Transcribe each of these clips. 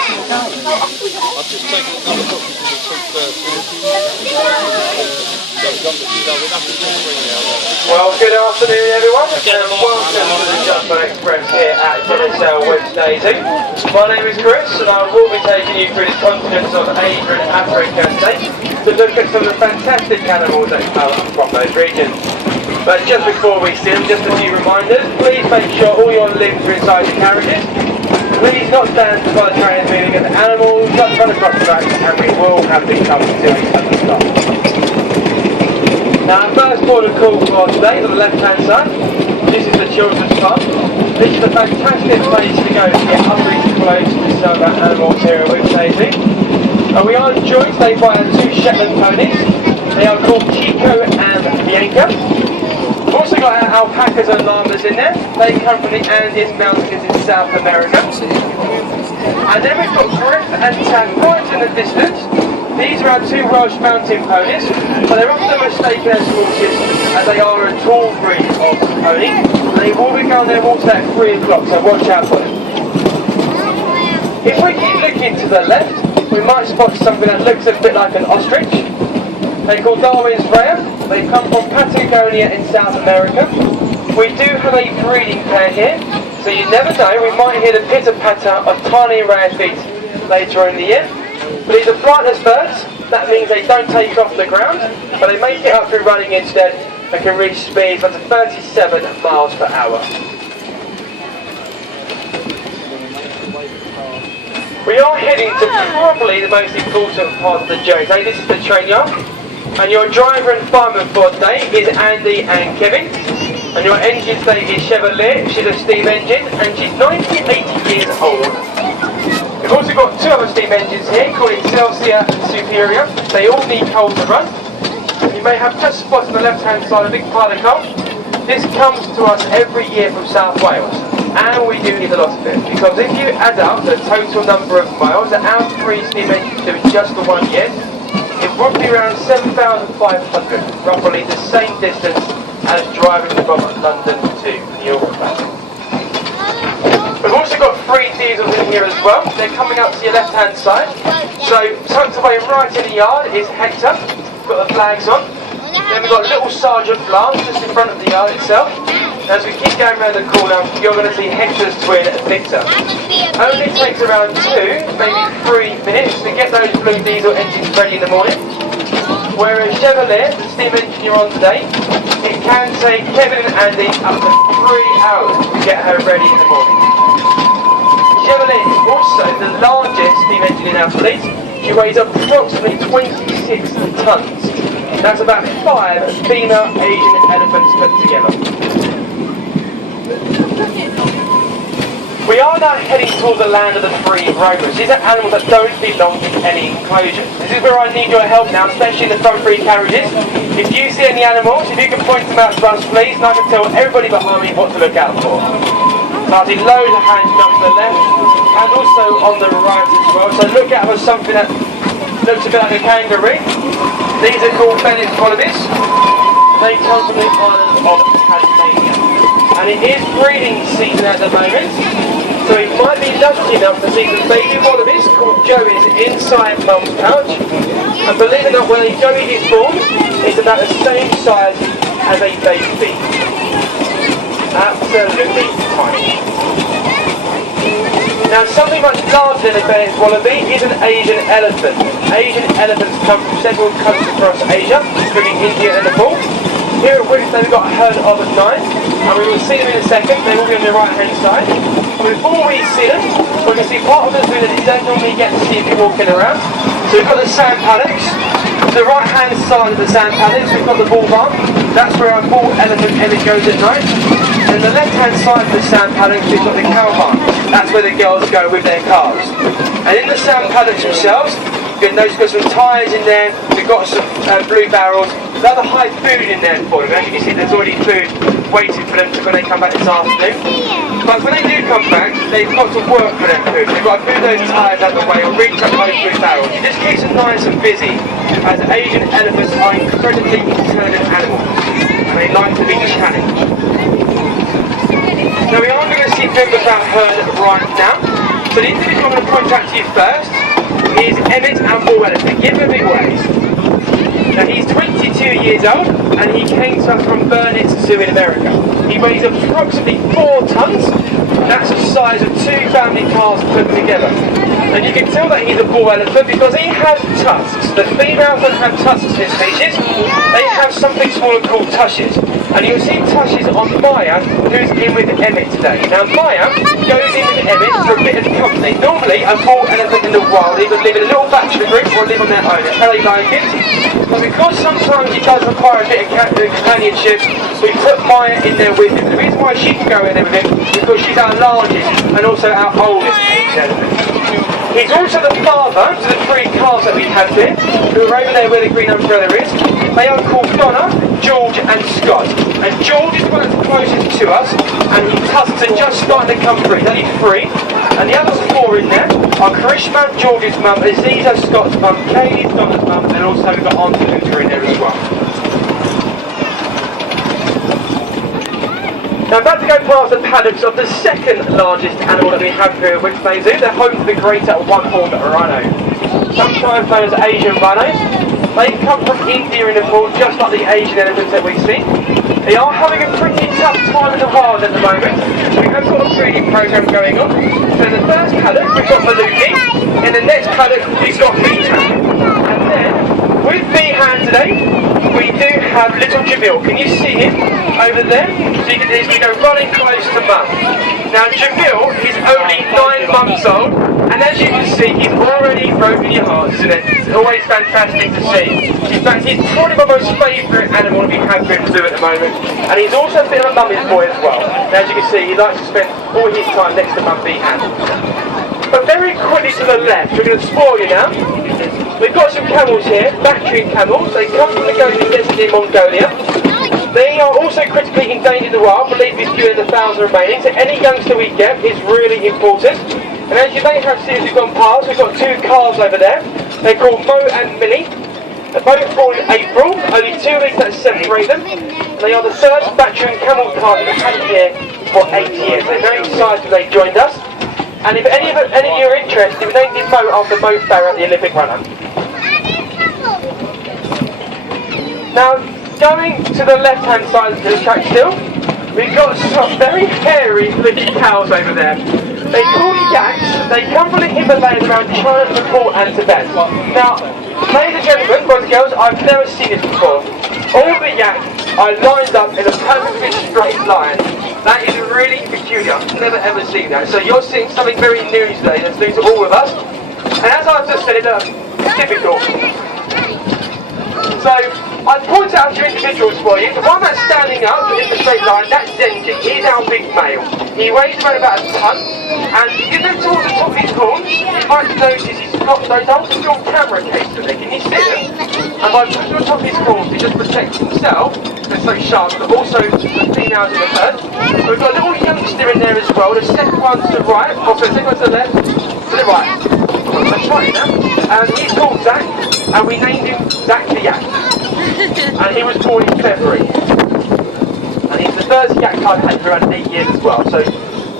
I've just taken another book because it's 2:30. Well, good afternoon everyone, and welcome to the Judgment Express here at Whipsnade. My name is Chris, and I will be taking you through the continents of Asia and Africa today to look at some of the fantastic animals that come from those regions. But just before we see them, just a few reminders. Please make sure all your limbs are inside your carriages. Please not stand while the train is moving at the animals, just run across the track, and we will have to come to a sudden stop. Now, our first port of call for today is on the left-hand side. This is the children's farm. This is a fantastic place to go to get up really close to some of our animals here at Whipsnade. We are joined today by our two Shetland ponies. They are called Chico and Bianca. We've also got our alpacas and llamas in there. They come from the Andes Mountains in South America. And then we've got Griff and Tan right in the distance. These are our two Welsh mountain ponies, but they're often mistaken as horses as they are a tall breed of pony. And they will be going their walks at 3 o'clock, so watch out for them. If we keep looking to the left, we might spot something that looks a bit like an ostrich. They're called Darwin's Rhea. They come from Patagonia in South America. We do have a breeding pair here, so you never know, we might hear the pitter-patter of tiny rare feet later in the year. But these are flightless birds. That means they don't take off the ground, but they make it up through running instead and can reach speeds up to 37 miles per hour. We are heading to probably the most important part of the journey today. This is the train yard. And your driver and fireman for today is Andy and Kevin. And your engine today is Chevrolet. She's a steam engine and she's 80 years old. We've also got two other steam engines here called Excelsior and Superior. They all need coal to run. You may have just spotted on the left hand side a big pile of coal. This comes to us every year from South Wales. And we do need a lot of it, because if you add up the total number of miles that our 3 steam engines do in just the 1 year, it would be around 7,500, roughly the same distance as driving from London to New York. We've also got 3 diesels in here as well. They're coming up to your left hand side. So tucked away right in the yard is Hector, got the flags on. Then we've got little Sergeant Blanche just in front of the yard itself. As we keep going around the corner, you're going to see Hector's twin, Victor. Only takes around 2, maybe 3 minutes to get those blue diesel engines ready in the morning. Whereas Chevrolet, the steam engine you're on today, it can take Kevin and Andy up to 3 hours to get her ready in the morning. Chevrolet is also the largest steam engine in our fleet. She weighs approximately 26 tonnes. That's about 5 female Asian elephants put together. We are now heading towards the land of the free roamers. These are animals that don't belong in any enclosure. This is where I need your help now, especially in the front 3 carriages. If you see any animals, if you can point them out to us please, and I can tell everybody behind me what to look out for. Now I see loads of hands up to the left, and also on the right as well. So look out for something that looks a bit like a kangaroo. These are called Bennett's wallabies. They come from the island of Tasmania. And it is breeding season at the moment, so we might be lucky enough to see some baby wallabies called Joeys inside Mum's pouch. And believe it or not, when a Joey is born, it's about the same size as a baby. Absolutely tiny. Now something much larger than a Bennett's wallaby is an Asian elephant. Asian elephants come from several countries across Asia, including India and Nepal. Here at Whipsnade we've got a herd of 9, and we will see them in a second. They will be on the right hand side. And before we see them, we're going to see part of the zoo that you don't normally get to see if you're walking around. So we've got the sand paddocks. To the right hand side of the sand paddocks we've got the bull barn. That's where our bull elephant image goes at night. And the left hand side of the sand paddocks we've got the cow barn. That's where the girls go with their cars. And in the sand paddocks themselves, you'll notice we've got some tyres in there, we've got some blue barrels. There's other high food in there for them. As you can see, there's already food waiting for them when they come back this afternoon. But when they do come back, they've got to work for their food. They've got to move those tyres out of the way or reach up those blue barrels. It just keeps them nice and busy, as Asian elephants are incredibly intelligent animals, and they like to be challenged. Now we are going to see members of our herd right now. So the individual I'm going to point out to you first is Emmett and Bull Elephant. Give him a big wave. Now he's 22 years old and he came to us from Burnett Zoo in America. He weighs approximately 4 tons. That's the size of 2 family cars put together. And you can tell that he's a bull elephant because he has tusks. The females don't have tusks in this species. They have something smaller called tushes. And you'll see tushes on Maya, who's in with Emmett today. Now Maya goes in with Emmett for a bit of company. Normally a bull elephant in the wild either live in a little bachelor group or live on their own. That's how they like it. But because sometimes he does require a bit of companionship, we put Maya in there with him. The reason why she can go in there with him is because she's our largest and also our oldest elephant. He's also the father to the 3 calves that we have here, who are over there where the green umbrella is. They are called Donna, George and Scott. And George is one that's closest to us, and his tusks are just starting to come through. He's only 3. And the other 4 in there are Karishma, George's mum, Aziza, Scott's mum, Kaylee's Donna's mum, and also we've got Auntie Luther in there as well. Now I'm about to go past the paddocks of the second largest animal that we have here at Whipsnade Zoo. They're home to the greater one-horned rhino. Sometimes known as Asian rhinos. They come from India and Nepal, just like the Asian elephants that we see. They are having a pretty tough time in the wild at the moment. So we have got a breeding program going on. So in the first paddock we've got Maluki, in the next paddock we've got Meehan. And then with Meehan today, we do have little Jamil. Can you see him over there? So you can see go running close to mum. Now Jamil is only 9 months old, and as you can see, he's already broken your heart, isn't it? It's always fantastic to see. In fact, he's probably my most favourite animal that we have here in the zoo at the moment, and he's also a bit of a mummy's boy as well. Now, as you can see, he likes to spend all his time next to mum Meehan. But very quickly to the left, we're going to spoil you now. We've got some camels here, battery camels. They come from the Gobi Desert in Mongolia. They are also critically endangered in the wild, believe me, fewer than 1,000 remaining, so any youngster we get is really important. And as you may have seen as we've gone past, we've got 2 calves over there. They're called Mo and Millie. They're both born in April, only 2 weeks that separate them. And they are the first battery camel calves we've had here for 8 years. They're very excited when they joined us. And if any of you are interested, we named him Mo after Mo Farah, the Olympic runner. Now, going to the left-hand side of the track still, we've got some very hairy little cows over there. They call yaks. They come from the Himalayas around China, Nepal and Tibet. Now, ladies and gentlemen, boys and girls, I've never seen this before. All the yaks are lined up in a perfectly straight line. That is really peculiar. I've never ever seen that. So you're seeing something very new today that's new to all of us. And as I've just said, it's difficult. So, I've pointed out a few individuals for you. The one that's standing up in the straight line, that's Zenji. He's our big male. He weighs around about a ton. And if you look towards the top of his horns, you might notice he's got those old school camera cases there. Can you see them? And by putting on top of his horns, he just protects himself. They're so sharp, but also the females in the herd. We've got a little youngster in there as well. The second one to the right, also the second one to the left, to the right. That's right now. And he's called Zach, and we named him Zach the Yak. And he was born in February. And he's the first yak I've had for around 8 years as well, so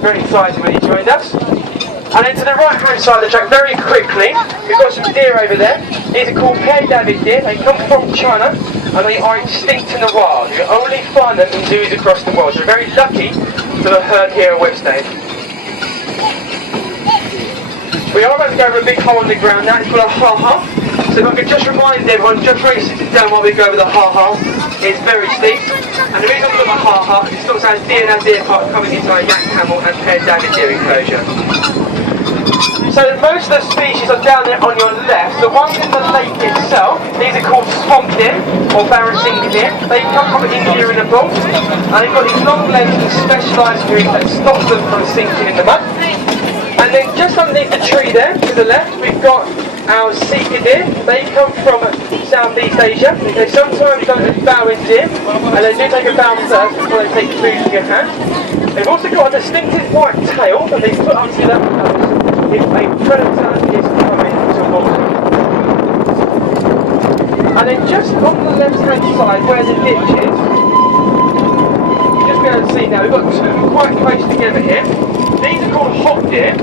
very excited when he joined us. And then to the right hand side of the track, very quickly, we've got some deer over there. These are called Pear David deer. They come from China and they are extinct in the wild. You can only find them in zoos across the world, so we're very lucky to have herd here at Whipsnade. We are about to go over a big hole in the ground now. It's called a ha-ha. So if I could just remind everyone, just really sit down while we go over the ha-ha. It's very steep. And the reason we've got the ha-ha is it stops our deer and our deer park coming into our yak, camel and Pear David deer enclosure. So most of the species are down there on your left. The ones in the lake itself, these are called swamp deer or Barasingha deer. They come from India and Nepal. And they've got these long legs and specialised hooves that stop them from sinking in the mud. And then just underneath the tree there, to the left, we've got our Sika deer. They come from Southeast Asia. They sometimes don't bow in deer, and they do take a bow first before they take food from your hand. They've also got a distinctive white tail that they put up to their nose if a predator is coming towards them. And then just on the left-hand side, where the ditch is, you'll just be able to see now, we've got 2 quite close together here. These are called hop deer.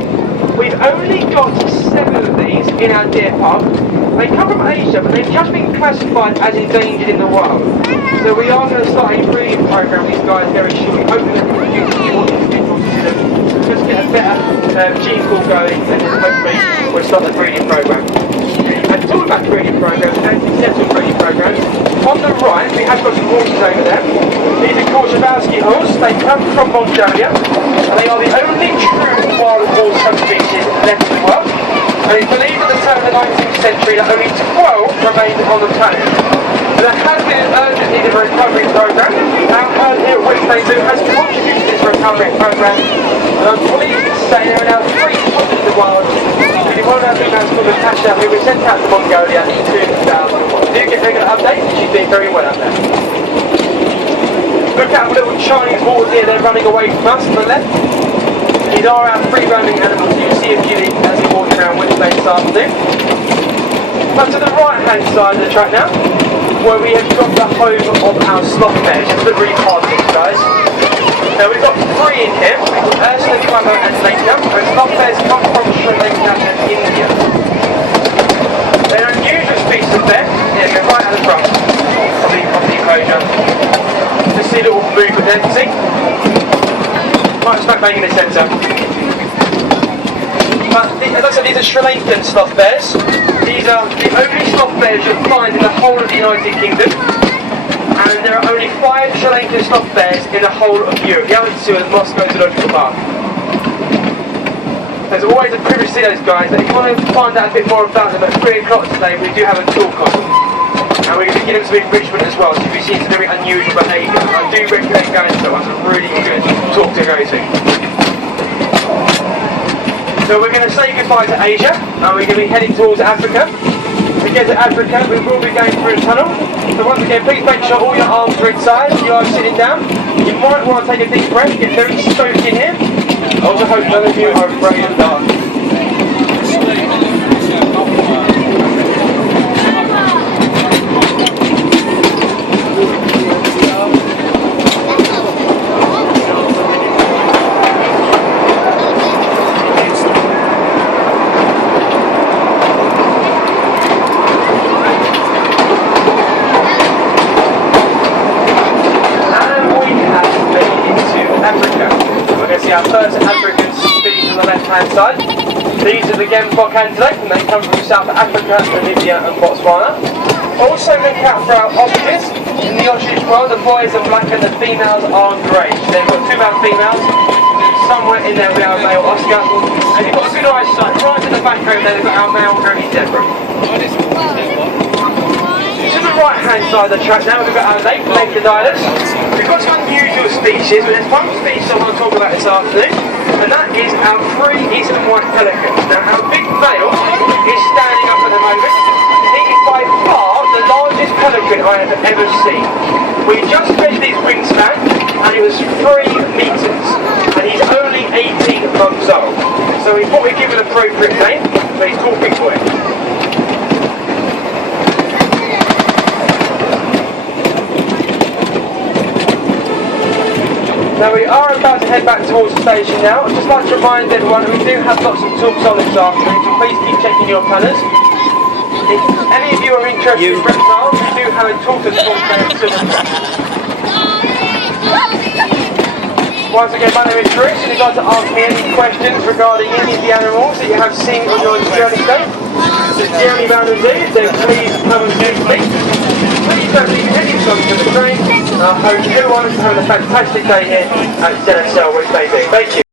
We've We've only got 7 of these in our deer park. They come from Asia, but they've just been classified as endangered in the wild. So we are going to start a breeding program with these guys very shortly, hoping that we produce a few more individuals to them, just get a better gene pool going, and then hopefully we'll start the breeding program. And talking about breeding programs, anti-settle breeding programs, on the right we have got some horses over there. These are Korzybowski horses. They come from Mongolia, and they are the only true wild horse subspecies left in the world. And it's believed at the turn of the 19th century that only 12 remained on the planet. There has been an urgent need of a recovery program. Our herd here at Whipsnade has contributed to this recovery program, and I'm pleased to say there are now 3 pups in the wild. One of our females called Natasha, who was sent out to Mongolia in 2001. Do you get regular updates? She's doing very well out there. Look at our little Chinese water deer, they're running away from us to the left. These are our free roaming animals. You can see a few of these as we walk around Whipsnade this afternoon. But to the right hand side of the track now, where we have got the home of our sloth bears. Just look really hard at these guys. Now we've got 3 in here, Ursula, Clever and Laker. And sloth bears come from Sri Lanka and India. They're an unusual species of bear. Here, go right at the front of the enclosure. Just see a little movement there, see? Might smack bang in the centre. But as I said, these are Sri Lankan sloth bears. These are the only sloth bears you'll find in the whole of the United Kingdom. And there are only 5 Sri Lankan sloth bears in the whole of Europe. The other 2 are the Moscow Zoological Park. There's always a privilege to see those guys, but if you want to find out a bit more about them, at 3 o'clock today we do have a talk on them. And we're going to get them to Richmond as well, so if you see some very unusual behaviour, I do recommend going to that one. It's a really good talk to go to. So we're going to say goodbye to Asia, and we're going to be heading towards Africa. To get to Africa, we will be going through a tunnel. So once again, please make sure all your arms are inside. You are sitting down. You might want to take a deep breath, get very stoked in here. I also hope none of you are afraid of dark. Our first African species on the left hand side. These are the Gemsbok antelope, and they come from South Africa, Namibia and Botswana. Also look out for our ostriches. In the ostrich world, the boys are black and the females are grey. So they've got 2 male females. Somewhere in there we have a male Oscar. And you've got a good eyesight. Right at the back over there, we've got our male Granny Zebra. To the right hand side of the track now, we've got our lake Ledidus. We've got some unusual species, but there's one species I want to talk about this afternoon, and that is our 3 eastern white pelicans. Now our big male is standing up at the moment. He is by far the largest pelican I have ever seen. We just measured his wingspan, and it was 3 metres, and he's only 18 months old. So we thought we'd give him an appropriate name, but he's called Big Boy. Now we are about to head back towards the station now. I'd just like to remind everyone that we do have lots of talks on this afternoon, so please keep checking your planners. If any of you are interested in reptiles, we do have a talk to talk there too. Once again, my name is Bruce, and if you'd like to ask me any questions regarding any of the animals that you have seen on your journey today, the journey around the zoo, then please come and see me. Please don't leave any songs to the train. I hope everyone is having a fantastic day here at ZSL Whipsnade. Thank you.